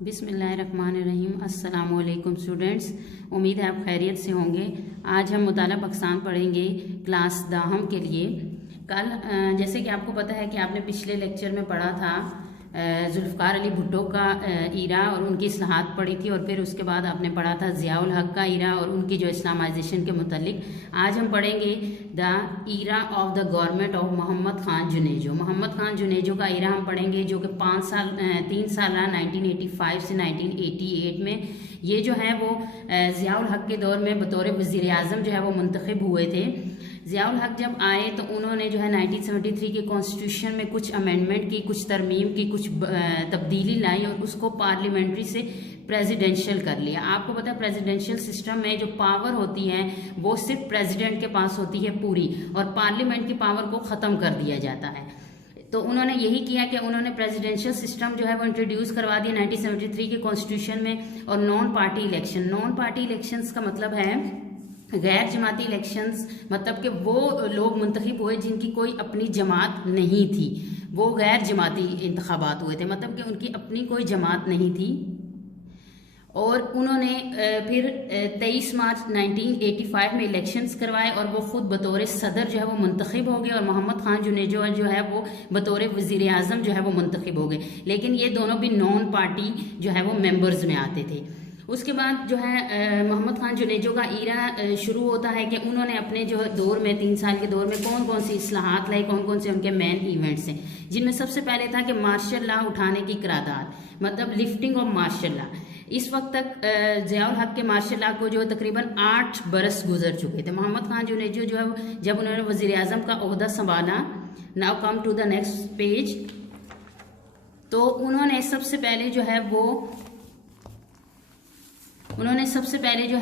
बिस्मिल्लाहिर्रहमानिर्रहीम। अस्सलाम वालेकुम स्टूडेंट्स, उम्मीद है आप खैरियत से होंगे। आज हम मुताला पाकिस्तान पढ़ेंगे क्लास दाहम के लिए। कल जैसे कि आपको पता है कि आपने पिछले लेक्चर में पढ़ा था जुल्फ़िकार अली भुट्टो का ईरा और उनकी इस्लाहात पढ़ी थी, और फिर उसके बाद आपने पढ़ा था ज़ियाउल हक का ईरा और उनकी जो इस्लामाइजेशन के मुतालिक। आज हम पढ़ेंगे the era of the government of Mohammad Khan Junejo. Mohammad Khan Junejo का ईरा हम पढ़ेंगे, जो कि 3 साल 1985 से 1988 में। ये जो है वो ज़ियाउल हक के दौर में बतौर वज़ीर आज़म जो है वो मुंतखब हुए थे। ज़ियाउल हक जब आए तो उन्होंने जो है 1973 के कॉन्स्टिट्यूशन में कुछ अमेंडमेंट की, कुछ तरमीम की, कुछ तब्दीली लाई और उसको पार्लियामेंट्री से प्रेसिडेंशियल कर लिया। आपको पता है प्रेसिडेंशियल सिस्टम में जो पावर होती है वो सिर्फ प्रेसिडेंट के पास होती है पूरी, और पार्लियामेंट की पावर को ख़त्म कर दिया जाता है। तो उन्होंने यही किया कि उन्होंने प्रेसिडेंशियल सिस्टम जो है वो इंट्रोड्यूस करवा दिया 1973 के कॉन्स्टिट्यूशन में। और नॉन पार्टी इलेक्शंस का मतलब है गैर जमाती इलेक्शंस, मतलब कि वो लोग मुंतखब हुए जिनकी कोई अपनी जमात नहीं थी, वो गैर जमाती इंतखाबात हुए थे, मतलब कि उनकी अपनी कोई जमात नहीं थी। और उन्होंने फिर 23 मार्च 1985 में इलेक्शंस करवाए और वो खुद बतौर सदर जो है वो मुंतखब हो गए, और मोहम्मद खान जुनेजो जो है वो बतौर वज़ीर आज़म जो है वो मुंतखब हो गए। लेकिन ये दोनों भी नॉन पार्टी जो है वो मेंबर्स में आते थे। उसके बाद जो है मोहम्मद खान जुनेजो का ईरा शुरू होता है कि उन्होंने अपने जो दौर में 3 साल के दौर में कौन कौन सी इस्लाहात लाई, कौन कौन से उनके मेन इवेंट्स हैं, जिनमें सबसे पहले था कि मार्शल लॉ उठाने की करारदाद, मतलब लिफ्टिंग ऑफ मार्शल लॉ। इस वक्त तक ज़ियाउल हक के मार्शल लॉ को जो तकरीबन 8 बरस गुजर चुके थे। मोहम्मद खान जुनेजो जो है जब उन्होंने वज़ीर आज़म का ओहदा संभाला, now come to the next page, तो उन्होंने सबसे पहले जो है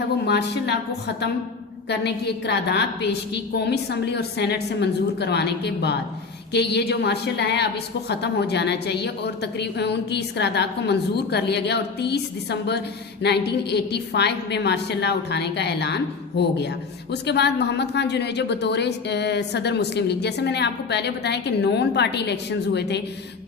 वो मार्शल लॉ को ख़त्म करने की एक करारदाद पेश की कौमी असम्बली और सेनेट से मंजूर करवाने के बाद, कि ये जो मार्शल लॉ है अब इसको ख़त्म हो जाना चाहिए, और तकरीबन उनकी इस करारदाद को मंजूर कर लिया गया। और 30 दिसंबर 1985 में मार्शल लॉ उठाने का ऐलान हो गया। उसके बाद मोहम्मद खान जुनेजो बतौर सदर मुस्लिम लीग, जैसे मैंने आपको पहले बताया कि नॉन पार्टी इलेक्शंस हुए थे,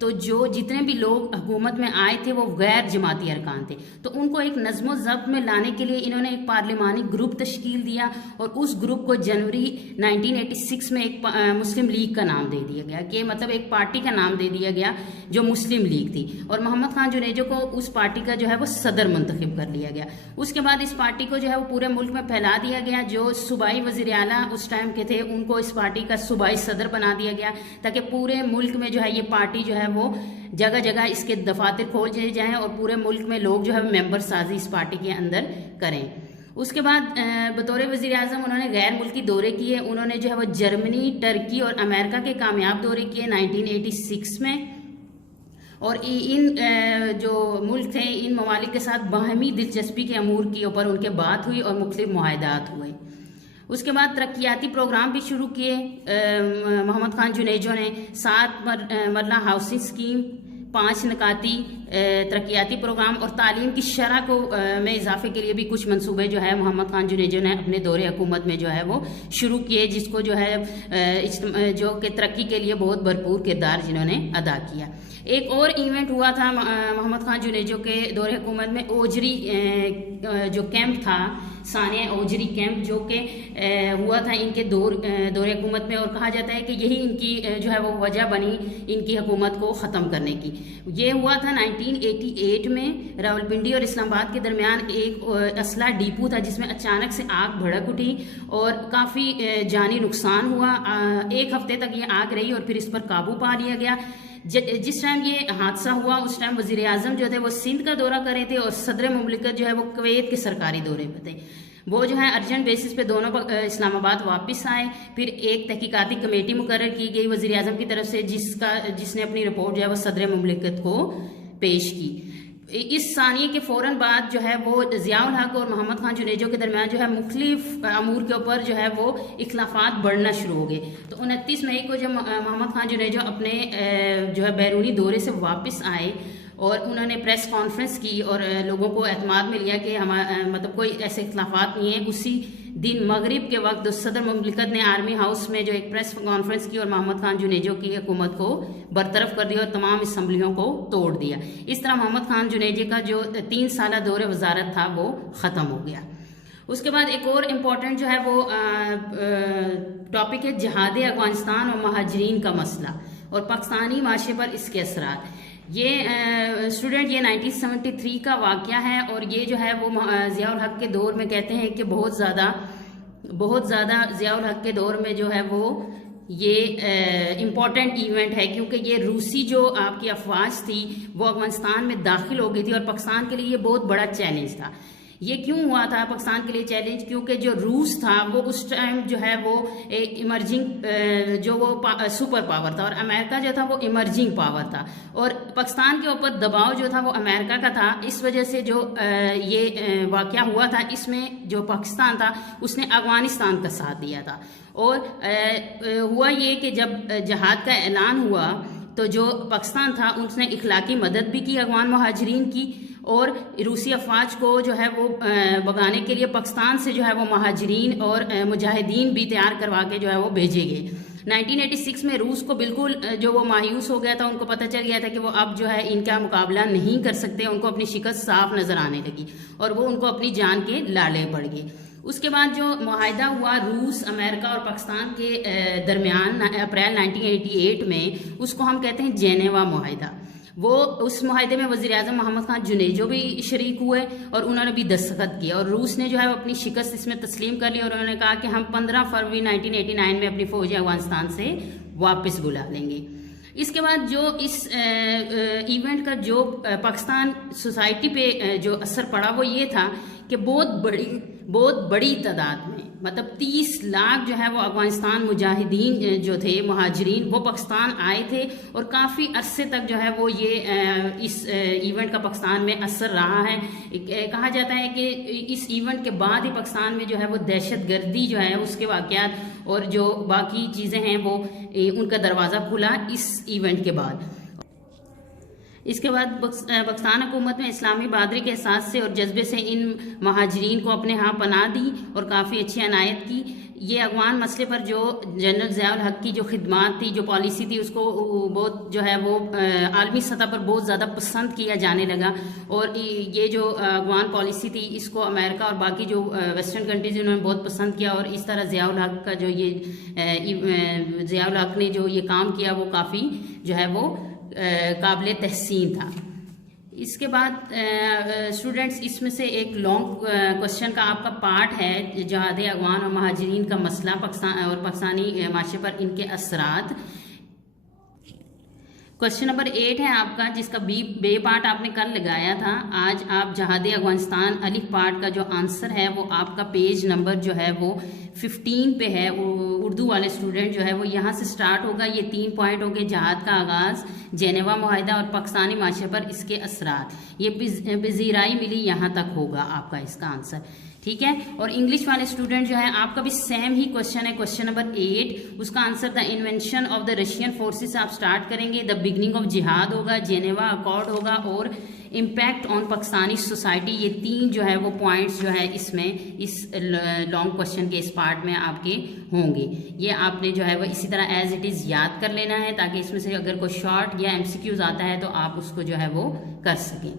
तो जो जितने भी लोग हुकूमत में आए थे वो गैर जमाती अरकान थे, तो उनको एक नज़्म ज़ब्त में लाने के लिए इन्होंने एक पार्लिमानी ग्रुप तश्कील दिया, और उस ग्रुप को जनवरी 1986 में एक मुस्लिम लीग का नाम दे दिया गया, कि मतलब एक पार्टी का नाम दे दिया गया जो मुस्लिम लीग थी, और मोहम्मद खान जुनेजो को उस पार्टी का जो है वो सदर मुंतखब कर लिया गया। उसके बाद इस पार्टी को जो है वो पूरे मुल्क में फैला दिया गया। जो सूबाई वज़ीर आला उस टाइम के थे उनको इस पार्टी का सूबाई सदर बना दिया गया, ताकि पूरे मुल्क में जो है ये पार्टी जो है वो जगह जगह इसके दफातर खोल दिए जाएँ और पूरे मुल्क में लोग जो है मेंबर साजी इस पार्टी के अंदर करें। उसके बाद बतौर वज़ीर आज़म उन्होंने गैर मुल्की दौरे किए। उन्होंने जो है वो जर्मनी, टर्की और अमेरिका के कामयाब दौरे किए 1986 में, और इन जो मुल्क थे इन ममालिक के साथ बाहमी दिलचस्पी के अमूर के ऊपर उनके बात हुई और मुख्तलिफ मुआहदात हुए। उसके बाद तरक्याती प्रोग्राम भी शुरू किए मोहम्मद खान जुनेजो ने। 7 मरला हाउसिंग स्कीम, 5 नकाती तरक्याती प्रोग्राम और तालीम की शरह को में इजाफे के लिए भी कुछ मंसूबे जो है मोहम्मद खान जुनेजो ने अपने दौरे हुकूमत में जो है वो शुरू किए, जिसको जो है जो कि तरक्की के लिए बहुत भरपूर किरदार जिन्होंने अदा किया। एक और इवेंट हुआ था मोहम्मद खान जुनेजो के दौरे हुकूमत में, ओजरी जो कैंप था, सानिया ओजरी कैंप, जो कि हुआ था इनके दौरे हुकूमत में, और कहा जाता है कि यही इनकी जो है वो वजह बनी इनकी हुकूमत को ख़त्म करने की। ये हुआ था 1988 में। रावलपिंडी और इस्लामाबाद के दरमियान एक असला डिपो था जिसमें अचानक से आग भड़क उठी और काफ़ी जानी नुकसान हुआ। 1 हफ्ते तक ये आग रही और फिर इस पर काबू पा लिया गया। जिस टाइम ये हादसा हुआ उस टाइम वज़ीर आज़म जो थे वो सिंध का दौरा कर रहे थे, और सदर मुमलिकत जो है वो कुवैत के सरकारी दौरे पर थे। वो जो है अर्जेंट बेसिस पे दोनों इस्लामाबाद वापस आए। फिर एक तहकीकाती कमेटी मुकर्रर की गई वज़ीर आज़म की तरफ से, जिसने अपनी रिपोर्ट जो है वो सदर मुमलिकत को पेश की। इस सानिये के फ़ौरन बाद जो है वो ज़ियाउल हक और मोहम्मद खान जुनेजो के दरमियान जो है मुख्तलिफ अमूर के ऊपर जो है वो इख्लाफात बढ़ना शुरू हो गए। तो 29 मई को जब मोहम्मद खान जुनेजो अपने जो है बैरूनी दौरे से वापस आए और उन्होंने प्रेस कॉन्फ्रेंस की और लोगों को एतमाद में लिया कि मतलब कोई ऐसे इख्लाफात नहीं है, उसी दिन मगरिब के वक्त सदर मुमलिकत ने आर्मी हाउस में जो एक प्रेस कॉन्फ्रेंस की और मोहम्मद खान जुनेजो की हुकूमत को बरतरफ कर दिया और तमाम असम्बलियों को तोड़ दिया। इस तरह मोहम्मद खान जुनेजो का जो 3 साल दौरे वजारत था वो ख़त्म हो गया। उसके बाद एक और इम्पॉर्टेंट जो है वो टॉपिक है जिहाद अफगानिस्तान और महाजरीन का मसला और पाकिस्तानी माशरे पर इसके असरात। ये स्टूडेंट ये 1973 का वाक़या है और ये जो है वो ज़ियाउल हक के दौर में कहते हैं कि बहुत ज़्यादा ज़ियाउल हक के दौर में जो है वो ये इम्पॉर्टेंट इवेंट है, क्योंकि ये रूसी जो आपकी अफवाज थी वो अफगानिस्तान में दाखिल हो गई थी और पाकिस्तान के लिए ये बहुत बड़ा चैलेंज था। ये क्यों हुआ था पाकिस्तान के लिए चैलेंज? क्योंकि जो रूस था वो उस टाइम जो है वो एक इमर्जिंग जो वो सुपर पावर था और अमेरिका जो था वो इमर्जिंग पावर था और पाकिस्तान के ऊपर दबाव जो था वो अमेरिका का था। इस वजह से जो ये वाक़या हुआ था इसमें जो पाकिस्तान था उसने अफगानिस्तान का साथ दिया था और हुआ ये कि जब जिहाद का ऐलान हुआ तो जो पाकिस्तान था उसने इखलाकी मदद भी की अफगान महाजरीन की और रूसी अफवाज को जो है वो भगाने के लिए पाकिस्तान से जो है वो महाजरीन और मुजाहिदीन भी तैयार करवा के जो है वो भेजे गए। 1986 में रूस को बिल्कुल जो वो मायूस हो गया था, उनको पता चल गया था कि वो अब जो है इनका मुकाबला नहीं कर सकते, उनको अपनी शिकस्त साफ नज़र आने लगी और वो उनको अपनी जान के लाले पड़ गए। उसके बाद जो मुआहिदा हुआ रूस, अमेरिका और पाकिस्तान के दरमियान अप्रैल 1988 में, उसको हम कहते हैं जेनेवा मुआहिदा। वो उस मुआहिदे में वज़ीर आज़म मोहम्मद खान जुनेजो भी शरीक हुए और उन्होंने भी दस्तखत किया और रूस ने जो है अपनी शिकस्त इसमें तस्लीम कर ली और उन्होंने कहा कि हम 15 फरवरी 1989 में अपनी फौज अफगानिस्तान से वापस बुला लेंगे। इसके बाद जो इस इवेंट का जो पाकिस्तान सोसाइटी पे जो असर पड़ा वो ये था कि बहुत बड़ी तादाद में, मतलब 30 लाख जो है वो अफगानिस्तान मुजाहिदीन जो थे महाजरीन वो पाकिस्तान आए थे और काफ़ी अरसे तक जो है वो ये इस इवेंट का पाकिस्तान में असर रहा है। कहा जाता है कि इस इवेंट के बाद ही पाकिस्तान में जो है वो दहशत गर्दी जो है उसके वाक़यात और जो बाकी चीज़ें हैं वो उनका दरवाज़ा खुला इस इवेंट के बाद। इसके बाद पाकिस्तान हुकूमत में इस्लामी बहादुरी के एहसास से और जज्बे से इन महाजरीन को अपने यहाँ पनाह दी और काफ़ी अच्छी अनायत की। ये अफगान मसले पर जो जनरल ज़ियाउल हक की जो खिदमात थी, जो पॉलिसी थी, उसको बहुत जो है वो आलमी सतह पर बहुत ज़्यादा पसंद किया जाने लगा और ये जो अफगान पॉलिसी थी इसको अमेरिका और बाकी जो वेस्टर्न कंट्रीज उन्होंने बहुत पसंद किया और इस तरह ज़ियाउल हक का जो ये ज़ियाउल हक ने जो ये काम किया वो काफ़ी जो है वो काबिल तहसीन था। इसके बाद स्टूडेंट्स इसमें से एक लॉन्ग क्वेश्चन का आपका पार्ट है जिहाद अफगान और महाजरीन का मसला पाकिस्तान और पाकिस्तानी माशरे पर इनके असरात। क्वेश्चन नंबर 8 है आपका, जिसका बे पार्ट आपने कल लगाया था। आज आप जिहाद अफगानिस्तान अलिफ पार्ट का जो आंसर है वो आपका पेज नंबर जो है वो 15 पे है। उर्दू वाले स्टूडेंट जो है वो यहाँ से स्टार्ट होगा। ये 3 पॉइंट होंगे, जिहाद का आगाज़, जेनेवा मुआहिदा और पाकिस्तानी माशरे पर इसके असरात। ये पजीराई मिली यहाँ तक होगा आपका इसका आंसर, ठीक है। और इंग्लिश वाले स्टूडेंट जो है आपका भी सेम ही क्वेश्चन है, क्वेश्चन नंबर 8, उसका answer the invention of the Russian forces आप स्टार्ट करेंगे। द बिगनिंग ऑफ जिहाद होगा, जेनेवा अकॉर्ड होगा और इम्पैक्ट ऑन पाकिस्तानी सोसाइटी। ये 3 जो है वो पॉइंट्स जो है इसमें इस लॉन्ग क्वेश्चन के इस पार्ट में आपके होंगे। ये आपने जो है वो इसी तरह एज इट इज़ याद कर लेना है ताकि इसमें से अगर कोई शॉर्ट या MCQs आता है तो आप उसको जो है वो कर सकें।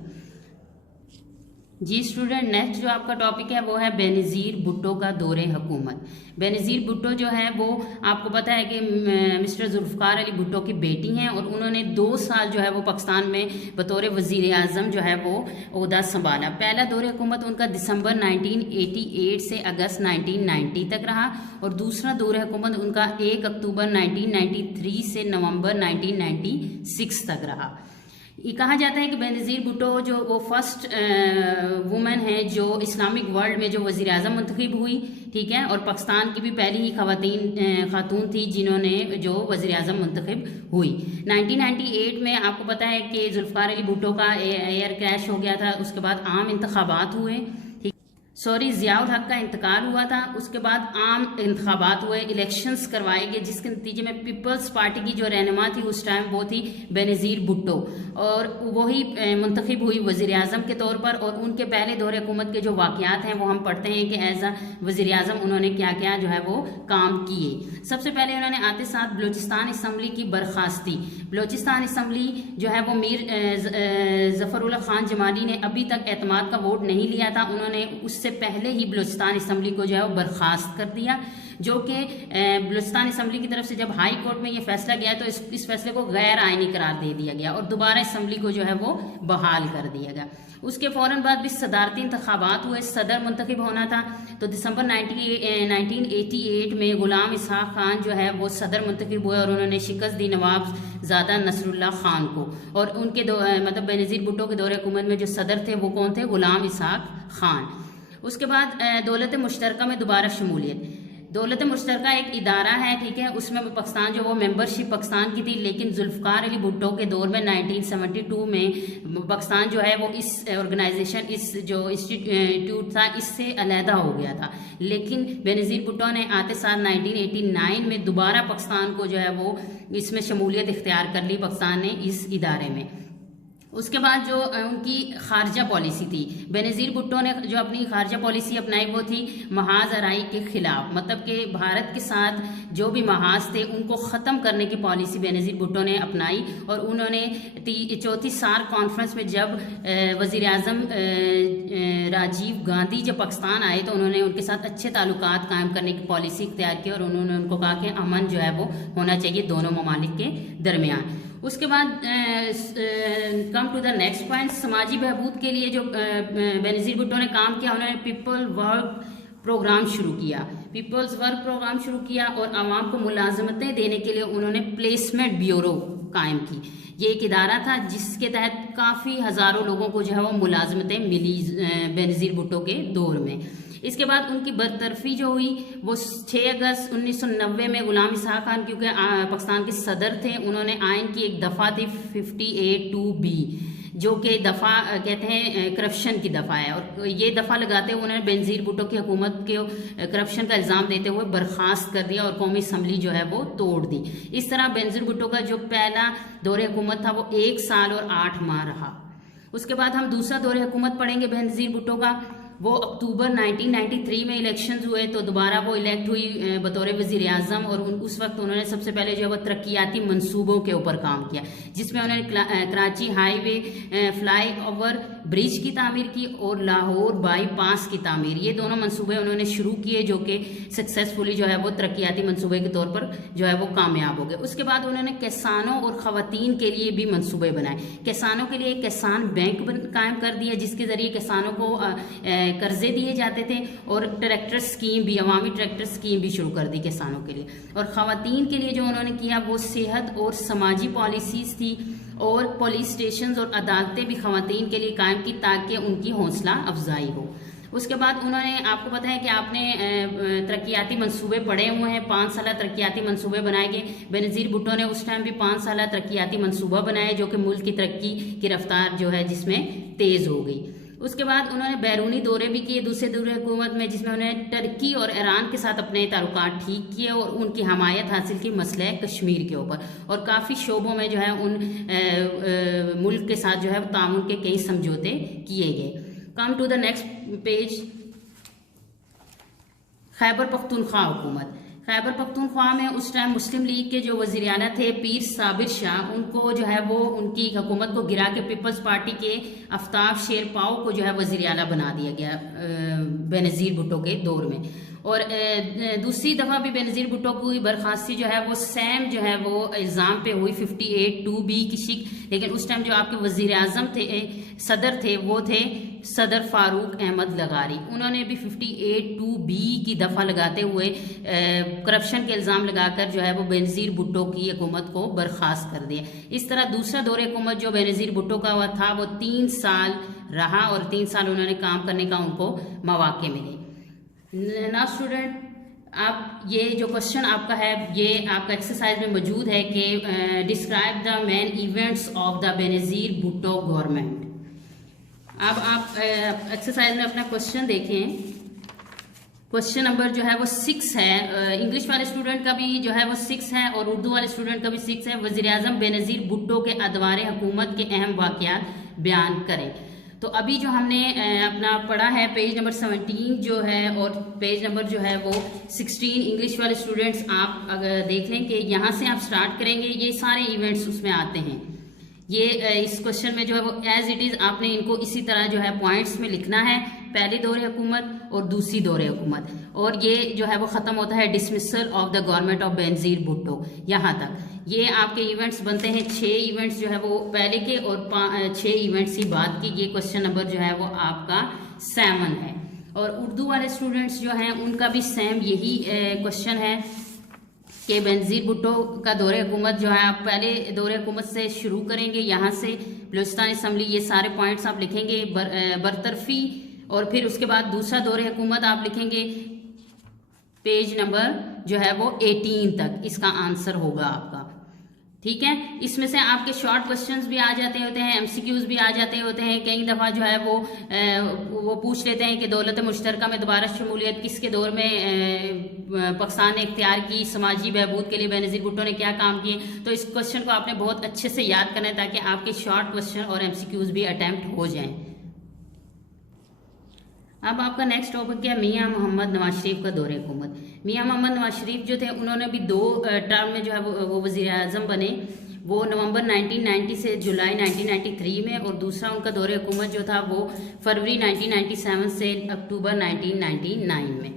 जी स्टूडेंट, नेक्स्ट जो आपका टॉपिक है वो है बेनज़ीर भुट्टो का दौरे हुकूमत। बेनज़ीर भुट्टो जो है वो आपको पता है कि मिस्टर जुल्फ़िकार अली भुट्टो की बेटी हैं और उन्होंने 2 साल जो है वो पाकिस्तान में बतौर वज़ीर आज़म जो है वो ओहदा संभाला। पहला दौरे हुकूमत उनका दिसंबर 1988 से अगस्त 1990 तक रहा और दूसरा दौरे हुकूमत उनका 1 अक्टूबर 1993 से नवंबर 1996 तक रहा। ये कहा जाता है कि बेनज़ीर भुट्टो जो वो फर्स्ट वुमेन है जो इस्लामिक वर्ल्ड में जो वज़ीर आज़म मुंतखब हुई, ठीक है, और पाकिस्तान की भी पहली ही खातून थी जिन्होंने जो वज़ीर आज़म मुंतखब हुई। 1998 में आपको पता है कि जुल्फ़िकार अली भुट्टो का एयर क्रैश हो गया था, उसके बाद आम इंतखाबात हुए। ज़ियाउल हक का इंतकाल हुआ था। उसके बाद आम इंतखाबात हुए, इलेक्शंस करवाए गए, जिसके नतीजे में पीपल्स पार्टी की जो रहनुमा थी उस टाइम वो थी बेनज़ीर भुट्टो, और वही मुंतखब हुई वज़ीर आज़म के तौर पर। और उनके पहले दौरे हुकूमत के जो वाक़यात हैं वो हम पढ़ते हैं कि एज अ वज़ीर आज़म उन्होंने क्या क्या जो है वो काम किए। सबसे पहले उन्होंने आते साथ बलूचिस्तान असम्बली की बर्खास्ती। बलूचिस्तान असम्बली जो है वो मीर ज़फ़रुल्लाह ख़ान जमाली ने अभी तक एतमाद का वोट नहीं लिया था, उन्होंने उससे पहले ही बलूचिस्तान असम्बली को जो है वो बर्खास्त कर दिया, जो कि बलूचिस्तान असम्बली की तरफ से जब हाई कोर्ट में ये फैसला गया तो इस फैसले को गैर आइनी करार दे दिया गया और दोबारा असम्बली को जो है वो बहाल कर दिया गया। उसके फ़ौरन बाद भी सदारती इंतखाबात हुए, सदर मुंतखब होना था, तो दिसंबर 1988 में गुलाम इसहाक खान जो है वो सदर मुंतखब हुए और उन्होंने शिकस्त दी नवाब ज़ादा नसरुल्लाह खान को। और उनके मतलब बेनज़ीर भुट्टो के दौरे हुकूमत में जो सदर थे वो कौन थे? गुलाम इसहाक खान। उसके बाद दौलत मुश्तरका में दोबारा शमूलियत। दौलत मुश्तरका एक इदारा है, ठीक है, उसमें पाकिस्तान जो वो मेंबरशिप पाकिस्तान की थी, लेकिन जुल्फ़िकार अली भुट्टो के दौर में 1972 में पाकिस्तान जो है वो इस ऑर्गेनाइजेशन, इस जो इंस्टीट्यूट था इससे अलहदा हो गया था। लेकिन बेनज़ीर भुट्टो ने आते साल 1989 में दोबारा पाकिस्तान को जो है वो इसमें शमूलियत इख्तियार कर ली, पाकिस्तान ने इस इदारे में। उसके बाद जो उनकी खारजा पॉलिसी थी, बेनज़ीर भुट्टो ने जो अपनी खारजा पॉलिसी अपनाई वो थी महाज आराई के खिलाफ, मतलब कि भारत के साथ जो भी महाज थे उनको ख़त्म करने की पॉलिसी बेनज़ीर भुट्टो ने अपनाई। और उन्होंने चौथी सार कॉन्फ्रेंस में जब वज़ीर आज़म राजीव गांधी जब पाकिस्तान आए तो उन्होंने उनके साथ अच्छे ताल्लुकात कायम करने की पॉलिसी इख्तियार की और उन्होंने उनको कहा कि अमन जो है वो होना चाहिए दोनों ममालिक के दरमियान। उसके बाद come to the next point, समाजी बहबूद के लिए जो बेनज़ीर भुट्टो ने काम किया, उन्होंने पीपल वर्क प्रोग्राम शुरू किया, पीपल्स वर्क प्रोग्राम शुरू किया और आवाम को मुलाजमतें देने के लिए उन्होंने प्लेसमेंट ब्यूरो कायम की। ये एक इदारा था जिसके तहत काफ़ी हज़ारों लोगों को जो है वो मुलाजमतें मिली बेनज़ीर भुट्टो के दौर में। इसके बाद उनकी बरतरफी जो हुई वो 6 अगस्त 1990 में गुलाम इसहाक खान, क्योंकि पाकिस्तान के सदर थे, उन्होंने आइन की एक दफ़ा थी 58(2)B, जो कि दफ़ा कहते हैं करप्शन की दफ़ा है, और ये दफ़ा लगाते हुए उन्होंने बेनज़ीर भुट्टो की हुकूमत के करप्शन का इल्ज़ाम देते हुए बर्खास्त कर दिया और कौमी असम्बली जो है वो तोड़ दी। इस तरह बेनज़ीर भुट्टो का जो पहला दौरे हुकूमत था वो 1 साल और 8 माह रहा। उसके बाद हम दूसरा दौरे हुकूमत पढ़ेंगे बेनज़ीर भुट्टो का, वो अक्टूबर 1993 में इलेक्शंस हुए तो दोबारा वो इलेक्ट हुई बतौर वज़ीर आज़म, और उस वक्त उन्होंने सबसे पहले जो है वो तरक्याती मंसूबों के ऊपर काम किया, जिसमें उन्होंने Karachi highway fly over bridge की तामीर की और लाहौर बाईपास की तामीर, ये दोनों मंसूबे उन्होंने शुरू किए जो कि सक्सेसफुली जो है वो तरक्याती मंसूबे के तौर पर जो है वो कामयाब हो गए। उसके बाद उन्होंने किसानों और ख़वातीन के लिए भी मंसूबे बनाए। किसानों के लिए किसान बैंक कायम कर दिया जिसके ज़रिए किसानों को कर्जे दिए जाते थे, और ट्रैक्टर स्कीम भी, अवामी ट्रैक्टर स्कीम भी शुरू कर दी किसानों के लिए। और ख़वातीन के लिए जो उन्होंने किया वो सेहत और समाजी पॉलिसीज़ थी, और पुलिस स्टेशन और अदालतें भी ख़वातीन के लिए कायम की ताकि उनकी हौसला अफजाई हो। उसके बाद उन्होंने, आपको पता है कि आपने तरक्याती मंसूबे पढ़े हुए हैं, 5 साल तरक्याती मंसूबे बनाए गए। बेनज़ीर भुट्टो ने उस टाइम भी 5 साल तरक्याती मंसूबा बनाए जो कि मुल्क की तरक्की की रफ्तार जो है जिसमें तेज़ हो गई। उसके बाद उन्होंने बैरूनी दौरे भी किए दूसरे दौरे हुकूमत में, जिसमें उन्होंने टर्की और ईरान के साथ अपने ताल्लुकात ठीक किए और उनकी हमायत हासिल की मसले कश्मीर के ऊपर, और काफ़ी शोबों में जो है उन मुल्क के साथ जो है ताउन के कई समझौते किए गए। Come to the next page, Khyber Pakhtunkhwa हुकूमत। खैबर पख्तूनख्वा में उस टाइम मुस्लिम लीग के जो वज़ीर आला थे पीर साबिर शाह, उनको जो है वो उनकी हुकूमत को गिरा के पीपल्स पार्टी के आफ्ताब शेरपाव को जो है वज़ीर आला बना दिया गया बेनज़ीर भुट्टो के दौर में। और दूसरी दफ़ा भी बेनज़ीर भुट्टो की बर्खास्ती जो है वो सैम जो है वो इल्ज़ाम पे हुई 58(2)B की शिक, लेकिन उस टाइम जो आपके वज़ीर आज़म थे, सदर थे, वो थे सदर फारूक अहमद लगारी। उन्होंने भी 58(2)B की दफ़ा लगाते हुए करप्शन के इल्ज़ाम लगाकर जो है वो बेनज़ीर भुट्टो की हुकूमत को बर्खास्त कर दिया। इस तरह दूसरा दौरे हुकूमत जो बेनज़ीर भुट्टो का हुआ था वो 3 साल रहा, और 3 साल उन्होंने काम करने का उनको मौके मिले। ना स्टूडेंट, आप ये जो क्वेश्चन आपका है ये आपका एक्सरसाइज में मौजूद है कि describe the main events of the Benazir Bhutto government. अब आप एक्सरसाइज में अपना क्वेश्चन देखें। क्वेश्चन नंबर जो है वो 6 है। इंग्लिश वाले स्टूडेंट का भी जो है वो 6 है और उर्दू वाले स्टूडेंट का भी 6 है। वज़ीर-ए-आज़म बेनज़ीर भुट्टो के अदवार हुकूमत के अहम वाक़यात बयान करें। तो अभी जो हमने अपना पढ़ा है पेज नंबर 17 जो है और पेज नंबर जो है वो 16, इंग्लिश वाले स्टूडेंट्स आप अगर देख लें कि यहाँ से आप स्टार्ट करेंगे, ये सारे इवेंट्स उसमें आते हैं। ये इस क्वेश्चन में जो है वो एज इट इज़ आपने इनको इसी तरह जो है पॉइंट्स में लिखना है, पहले दौरे हुकूमत और दूसरी दौरे हुकूमत, और ये जो है वो ख़त्म होता है dismissal of the government of Benazir Bhutto, यहाँ तक। ये आपके इवेंट्स बनते हैं 6 इवेंट्स जो है वो पहले के और 6 इवेंट्स ही बाद की। ये क्वेश्चन नंबर जो है वो आपका 7 है। और उर्दू वाले स्टूडेंट्स जो हैं उनका भी सेम यही क्वेश्चन है कि बेनज़ीर भुट्टो का दौरे हुकूमत जो है आप पहले दौरे हुकूमत से शुरू करेंगे, यहाँ से बलूचिस्तान असम्बली, ये सारे पॉइंट्स आप लिखेंगे, बरतरफी, और फिर उसके बाद दूसरा दौरे हुकूमत आप लिखेंगे पेज नंबर जो है वो 18 तक, इसका आंसर होगा आपका। ठीक है, इसमें से आपके शॉर्ट क्वेश्चंस भी आ जाते होते हैं, एमसीक्यूज भी आ जाते होते हैं। कई दफ़ा जो है वो पूछ लेते हैं कि दौलत मुश्तरका में दोबारा शमूलियत किसके दौर में पाकिस्तान ने इख्तियार की, समाजी बहबूद के लिए बेनज़ीर भुट्टो ने क्या काम किए। तो इस क्वेश्चन को आपने बहुत अच्छे से याद करना है ताकि आपके शॉर्ट क्वेश्चन और एमसीक्यूज भी अटैम्प्ट हो जाएं। अब आपका नेक्स्ट टॉपिक क्या, मियां मोहम्मद नवाज शरीफ का दौरे हुकूमत। मियां मोहम्मद नवाज शरीफ जो थे उन्होंने भी 2 टर्म में जो है वो वज़ीर-ए-आज़म बने, वो नवंबर 1990 से जुलाई 1993 में, और दूसरा उनका दौरे हुकूमत जो था वो फरवरी 1997 से अक्टूबर 1999 में।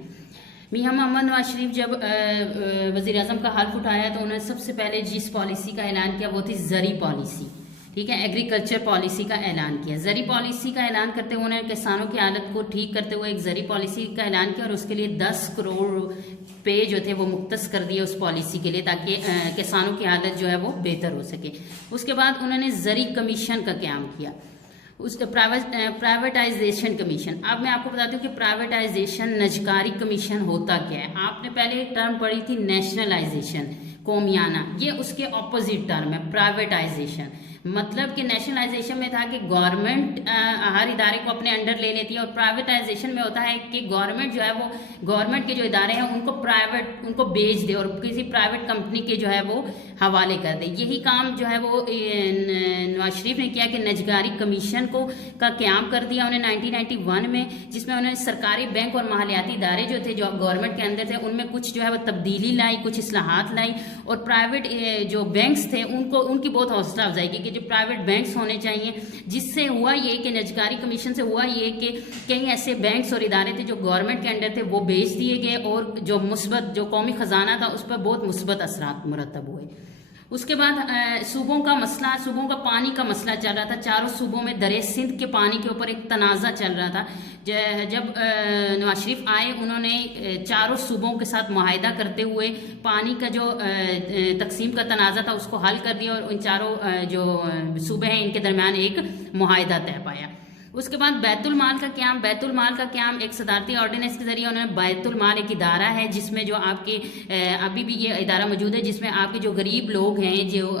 मियां मोहम्मद नवाज शरीफ जब वज़ीर-ए-आज़म का हल्फ उठाया तो उन्होंने सबसे पहले जिस पॉलिसी का ऐलान किया वो थी ज़री पॉलिसी। ठीक है, एग्रीकल्चर पॉलिसी का ऐलान किया। ज़री पॉलिसी का ऐलान करते हुए उन्होंने किसानों की हालत को ठीक करते हुए एक ज़री पॉलिसी का ऐलान किया और उसके लिए 10 करोड़ पे जो थे वो मुख्तस कर दिए उस पॉलिसी के लिए, ताकि किसानों की हालत जो है वो बेहतर हो सके। उसके बाद उन्होंने ज़री कमीशन का क़याम किया, उस प्राइवेटाइजेशन कमीशन। अब मैं आपको बताती हूँ कि प्राइवेटाइजेशन नजकारी कमीशन होता क्या है। आपने पहले एक टर्म पढ़ी थी नेशनलाइजेशन, कौमियाना, ये उसके ऑपोजिट टर्म है प्राइवेटाइजेशन। मतलब कि नेशनलाइजेशन में था कि गवर्नमेंट हर इदारे को अपने अंडर ले लेती है, और प्राइवेटाइजेशन में होता है कि गवर्नमेंट जो है वो गवर्नमेंट के जो इदारे हैं उनको बेच दे और किसी प्राइवेट कंपनी के जो है वो हवाले कर दे। यही काम जो है वो नवाज शरीफ ने किया कि नजगारी कमीशन का क़याम कर दिया उन्हें 1991 में, जिसमें उन्होंने सरकारी बैंक और मालियाती इदारे जो थे जो गवर्नमेंट के अंदर थे उनमें कुछ जो है वो तब्दीली लाई, कुछ इस्लाहात लाई, और प्राइवेट जो बैंक्स थे उनकी बहुत हौसला अफजाई की कि जो प्राइवेट बैंक्स होने चाहिए। जिससे हुआ ये कि नजगारी कमीशन से हुआ ये कि कई ऐसे बैंक्स और इदारे थे जो गवर्नमेंट के अंडर थे वो बेच दिए गए, और जो मुस्बत जो कौमी खजाना था उस पर बहुत मुस्बत असरात मुरतब हुए। उसके बाद सूबों का पानी का मसला चल रहा था। चारों सूबों में दरे सिंध के पानी के ऊपर एक तनाज़ा चल रहा था। जब नवाज शरीफ आए उन्होंने चारों सूबों के साथ मुआहिदा करते हुए पानी का जो तकसीम का तनाज़ा था उसको हल कर दिया, और उन चारों जो सूबे हैं इनके दरमियान एक मुआहिदा तय पाया। उसके बाद बैतुल माल का क़याम एक सदारती ऑर्डिनेंस के जरिए उन्होंने बैतुल माल एक इदारा है जिसमें जो आपके अभी भी ये इदारा मौजूद है, जिसमें आपके जो गरीब लोग हैं जो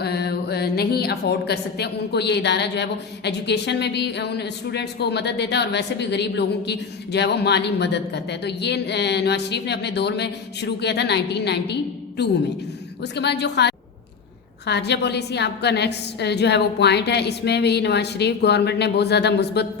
नहीं अफोर्ड कर सकते उनको ये इदारा जो है वो एजुकेशन में भी उन स्टूडेंट्स को मदद देता है और वैसे भी गरीब लोगों की जो है वो माली मदद करता है। तो ये नवाज शरीफ ने अपने दौर में शुरू किया था 1992 में। उसके बाद जो खारजा पॉलिसी आपका नेक्स्ट जो है वो पॉइंट है, इसमें भी नवाज शरीफ गवर्नमेंट ने बहुत ज़्यादा मुस्बत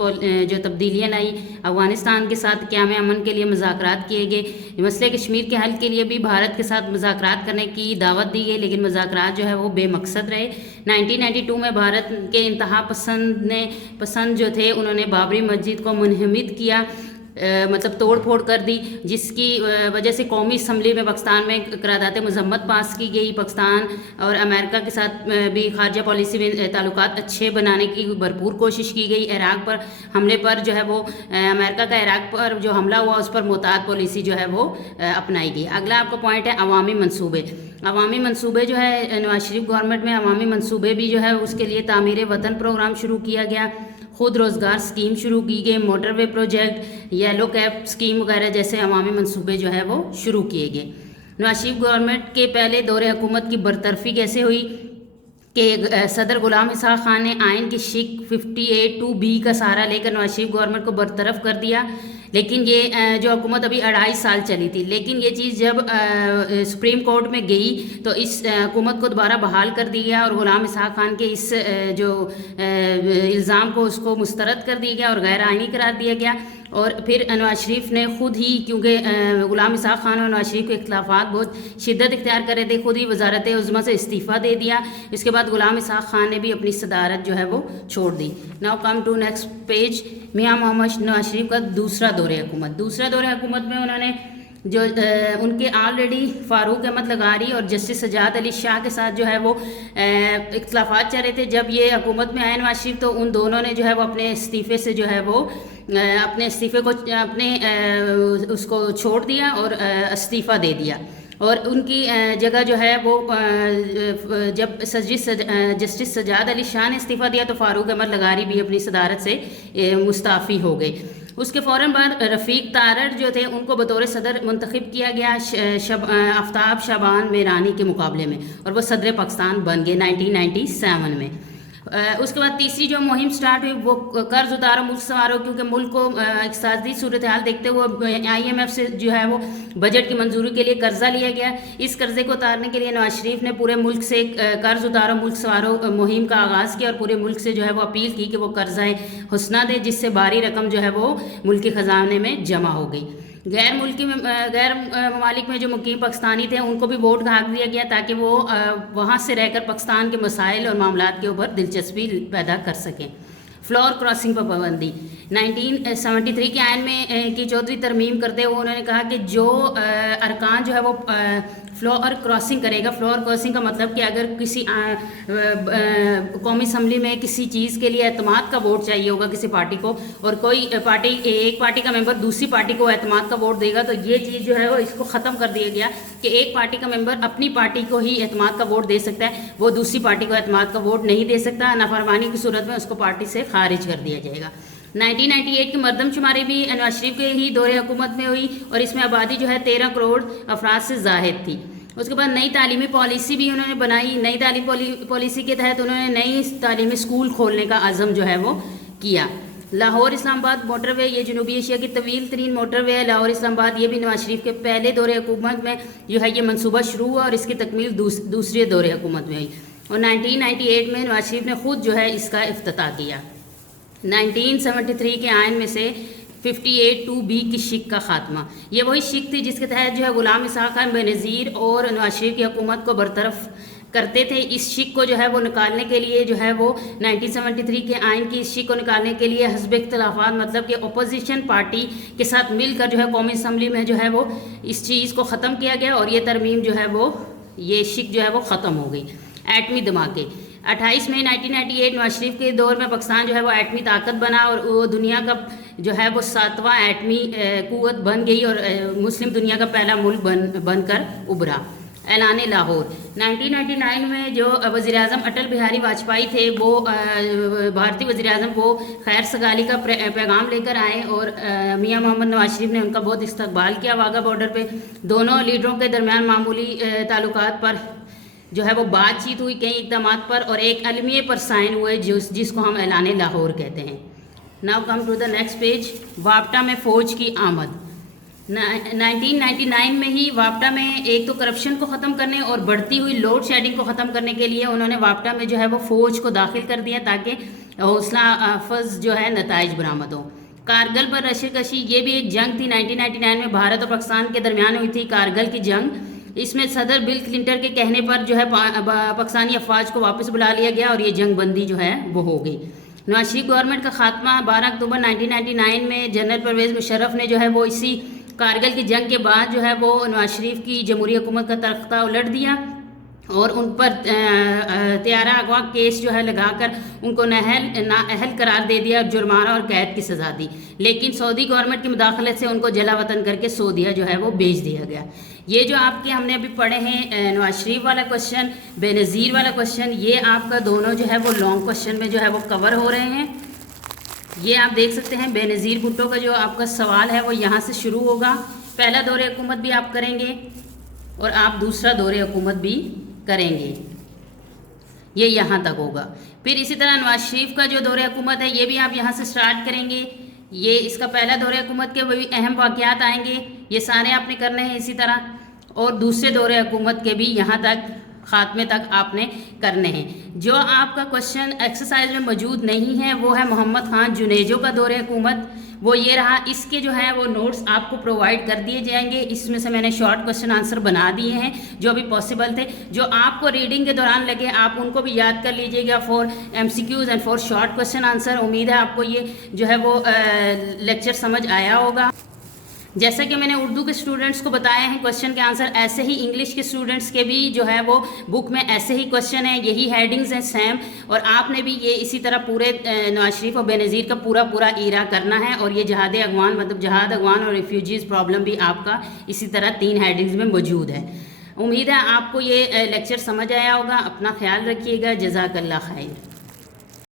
जो तब्दीलियाँ लाई। अफगानिस्तान के साथ क़याम अमन के लिए मुज़ाकरात किए गए, मसले कश्मीर के हल के लिए भी भारत के साथ मुज़ाकरात करने की दावत दी गई, लेकिन मुज़ाकरात जो है वो बेमकसद रहे। 1992 में भारत के इंतहा पसंद जो थे उन्होंने बाबरी मस्जिद को मुनहमिद किया, मतलब तोड़ फोड़ कर दी, जिसकी वजह से कौमी असम्बली में पाकिस्तान में करारदाद मज़म्मत पास की गई। पाकिस्तान और अमेरिका के साथ भी खारजा पॉलिसी में ताल्लुकात अच्छे बनाने की भरपूर कोशिश की गई। इराक़ पर हमले पर जो है वो अमेरिका का इराक़ पर जो हमला हुआ उस पर मोहतात पॉलिसी जो है वो अपनाई गई। अगला आपका पॉइंट है अवामी मनसूबे जो है नवाज शरीफ गवर्नमेंट में अवामी मनसूबे भी जो है उसके लिए तामीर वतन प्रोग्राम शुरू किया गया, खुद रोज़गार स्कीम शुरू की गई, motorway project, yellow cap scheme वगैरह जैसे अवामी मंसूबे जो है वो शुरू किए गए। नवाज शरीफ गवर्नमेंट के पहले दौरे हुकूमत की बरतरफी कैसे हुई कि सदर गुलाम इसहाक खान ने आइन की शिक 58(2)B का सहारा लेकर नवाज शरीफ गवर्नमेंट को बरतरफ कर दिया। लेकिन ये जो हुकूमत अभी 2.5 साल चली थी, लेकिन ये चीज़ जब सुप्रीम कोर्ट में गई तो इस हुकूमत को दोबारा बहाल कर दिया गया और गुलाम इसहाक खान के इस जो इल्ज़ाम को उसको मुस्तरद कर दिया गया और गैर आइनी करार दिया गया। और फिर नवाज शरीफ ने खुद ही, क्योंकि गुलाम इसहाक खान और नवाज शरीफ के इख्तिलाफात बहुत शिद्दत इख्तियार कर रहे थे, खुद ही वजारत उज़्मा से इस्तीफ़ा दे दिया। इसके बाद गुलाम इसहाक खान ने भी अपनी सदारत जो है वो छोड़ दी। Now come to next page. मियां मोहम्मद नवाज शरीफ का दूसरा दौरे हुकूमत। दूसरा दौरे हुकूमत में उन्होंने जो उनके ऑलरेडी फ़ारूक अहमद लगारी और जस्टिस सजाद अली शाह के साथ जो है वो इख्तिलाफात चल रहे थे। जब ये हुकूमत में आए नवाज शरीफ तो उन दोनों ने जो है वो अपने इस्तीफ़े से जो है वो अपने इस्तीफ़े को उसको छोड़ दिया और इस्तीफ़ा दे दिया। और उनकी जगह जो है वो जब जस्टिस सजाद अली शाह ने इस्तीफ़ा दिया तो फ़ारूक अहमद लगारी भी अपनी सदारत से मुस्ताफ़ी हो गए। उसके फ़ौरन बाद रफ़ीक तारड़ जो थे उनको बतौर सदर मुंतखब किया गया आफ्ताब शाबान मेरानी के मुकाबले में, और वो सदर पाकिस्तान बन गए 1997 में। उसके बाद तीसरी जो मुहिम स्टार्ट हुई वो कर्ज उतारो मुल्क संवारो, क्योंकि मुल्क को इक़्तिसादी सूरत हाल देखते हुए IMF से जो है वो बजट की मंजूरी के लिए कर्जा लिया गया। इस कर्जे को उतारने के लिए नवाज शरीफ ने पूरे मुल्क से कर्ज उतारो मुल्क संवारो मुहिम का आगाज़ किया और पूरे मुल्क से जो है वो अपील की कि वो कर्जा हुस्ना दे, जिससे भारी रकम जो है वो मुल्की ख़जाने में जमा हो गई। गैर ममालिक में जो मुकीम पाकिस्तानी थे उनको भी वोट का हक दिया गया ताकि वो वहाँ से रहकर पाकिस्तान के मसाइल और मामलात के ऊपर दिलचस्पी पैदा कर सकें। फ्लोर क्रॉसिंग पर पाबंदी 1973 के आइन में की 4वीं तरमीम करते हुए उन्होंने कहा कि जो अरकान जो है वो फ्लोर क्रॉसिंग करेगा। फ्लोर क्रॉसिंग का मतलब कि अगर किसी कौमी असम्बली में किसी चीज़ के लिए एतमाद का वोट चाहिए होगा किसी पार्टी को, और कोई पार्टी एक पार्टी का मेंबर दूसरी पार्टी को एतमाद का वोट देगा, तो ये चीज़ जो है वो इसको ख़त्म कर दिया गया कि एक पार्टी का मेंबर अपनी पार्टी को ही एतमाद का वोट दे सकता है, वो दूसरी पार्टी को एतमाद का वोट नहीं दे सकता। नाफरमानी की सूरत में उसको पार्टी से खारिज कर दिया जाएगा। 1998 की मरदमशुमारी भी नवाज शरीफ के ही दौरे हुकूमत में हुई और इसमें आबादी जो है 13 करोड़ अफराद से ज़ाहिद थी। उसके बाद नई तालीमी पॉलिसी भी उन्होंने बनाई। नई तालीमी पॉलिसी के तहत उन्होंने नई तालीमी स्कूल खोलने का अज़म जो है वो किया। लाहौर इस्लामाबाद मोटरवे, ये जनूबी एशिया की तवील तरीन मोटरवे है लाहौर इस्लामाबाद। ये भी नवाज शरीफ के पहले दौरे हुकूमत में जो है ये मनसूबा शुरू हुआ और इसकी तकमील दूसरे दौरे हुकूमत में हुई और 1998 में नवाज शरीफ ने खुद जो है इसका इफ्तिताह किया। 1973 के आइन में से 58(2)B की शिक का खात्मा, ये वही शिक थी जिसके तहत जो है गुलाम इसहाक खान बेनज़ीर और नवाज शरीफ की हुकूमत को बरतरफ करते थे। इस शिक को जो है वो निकालने के लिए जो है वो 1973 के आइन की इस शिक को निकालने के लिए हस्ब इख्तिलाफात मतलब कि अपोजिशन पार्टी के साथ मिलकर जो है कौमी असम्बली में जो है वो इस चीज़ को ख़त्म किया गया और ये तरमीम जो है वो ये शिक जो है वो ख़त्म हो गई। एटमी धमाके 28 मई 1998 नवाज शरीफ के दौर में पाकिस्तान जो है वो एटमी ताकत बना और वो दुनिया का जो है वो 7वां एटमी कुव्वत बन गई और मुस्लिम दुनिया का पहला मुल्क बनकर उभरा। ऐलान लाहौर 1999 में जो वज़ीर आज़म अटल बिहारी वाजपेयी थे वो भारतीय वज़ीर आज़म वो खैर सगाली का पैगाम लेकर आए और मियां मोहम्मद नवाज शरीफ ने उनका बहुत इस्तकबाल किया। वाघा बॉर्डर पे दोनों लीडरों के दरमियान मामूली ताल्लुकात पर जो है वो बातचीत हुई कई इक़दाम पर और एक अलमिये पर साइन हुए जिसको हम ऐलान लाहौर कहते हैं। Now come to the next page. वापटा में फ़ौज की आमद 1999 में ही वापटा में एक तो करप्शन को ख़त्म करने और बढ़ती हुई लोड शेडिंग को ख़त्म करने के लिए उन्होंने वापटा में जो है वो फ़ौज को दाखिल कर दिया ताकि हौसला अफज़ जो है नताइज बरामद हो। कारगिल पर रश्कशी, ये भी एक जंग थी 1999 में भारत और पाकिस्तान के दरमियान हुई थी कारगिल की जंग। इसमें सदर बिल क्लिंटन के कहने पर जो है पाकिस्तानी अफवाज को वापस बुला लिया गया और ये जंग बंदी जो है वो हो गई। नवाज शरीफ गवर्नमेंट का खात्मा 12 अक्टूबर 1999 में जनरल परवेज़ मुशर्रफ ने जो है वो इसी कारगिल की जंग के बाद जो है वो नवाज शरीफ की जमहूरी हुकूमत का तख्ता उलट दिया और उन पर त्यारा अगवा केस जो है लगाकर उनको नाअहल करार दे दिया और जुर्माना और कैद की सज़ा दी। लेकिन सऊदी गवर्नमेंट की मुदाखलत से उनको जला वतन करके सऊदीया जो है वो भेज दिया गया। ये जो आपके हमने अभी पढ़े हैं नवाज शरीफ वाला क्वेश्चन, बेनज़ीर वाला क्वेश्चन, ये आपका दोनों जो है वो लॉन्ग क्वेश्चन में जो है वो कवर हो रहे हैं। ये आप देख सकते हैं बेनज़ीर भुट्टो का जो आपका सवाल है वो यहाँ से शुरू होगा। पहला दौरे हुकूमत भी आप करेंगे और आप दूसरा दौरे हुकूमत भी करेंगे। ये यहाँ तक होगा। फिर इसी तरह नवाज शरीफ का जो दौरे हुकूमत है ये भी आप यहाँ से स्टार्ट करेंगे। ये इसका पहला दौरे हुकूमत के भी अहम वाक़यात आएंगे, ये सारे आपने करने हैं इसी तरह। और दूसरे दौरे हुकूमत के भी यहाँ तक ख़ात्मे तक आपने करने हैं। जो आपका क्वेश्चन एक्सरसाइज में मौजूद नहीं है वो है मोहम्मद खान जुनेजो का दौरे हुकूमत, वो ये रहा। इसके जो है वो नोट्स आपको प्रोवाइड कर दिए जाएंगे। इसमें से मैंने शॉर्ट क्वेश्चन आंसर बना दिए हैं जो भी पॉसिबल थे। जो आपको रीडिंग के दौरान लगे आप उनको भी याद कर लीजिएगा for MCQs and for short question answer. उम्मीद है आपको ये जो है वो लेक्चर समझ आया होगा। जैसा कि मैंने उर्दू के स्टूडेंट्स को बताए हैं क्वेश्चन के आंसर, ऐसे ही इंग्लिश के स्टूडेंट्स के भी जो है वो बुक में ऐसे ही क्वेश्चन है, यही हेडिंग्स हैं सेम। और आपने भी ये इसी तरह पूरे नवाज शरीफ और बेनज़ीर का पूरा ईरा करना है। और ये जहाद अगवान मतलब जहाद अगवान और रिफ्यूजीज़ प्रॉब्लम भी आपका इसी तरह 3 हेडिंग्स में मौजूद है। उम्मीद है आपको ये लेक्चर समझ आया होगा। अपना ख्याल रखिएगा। जज़ाकल्लाह खैर।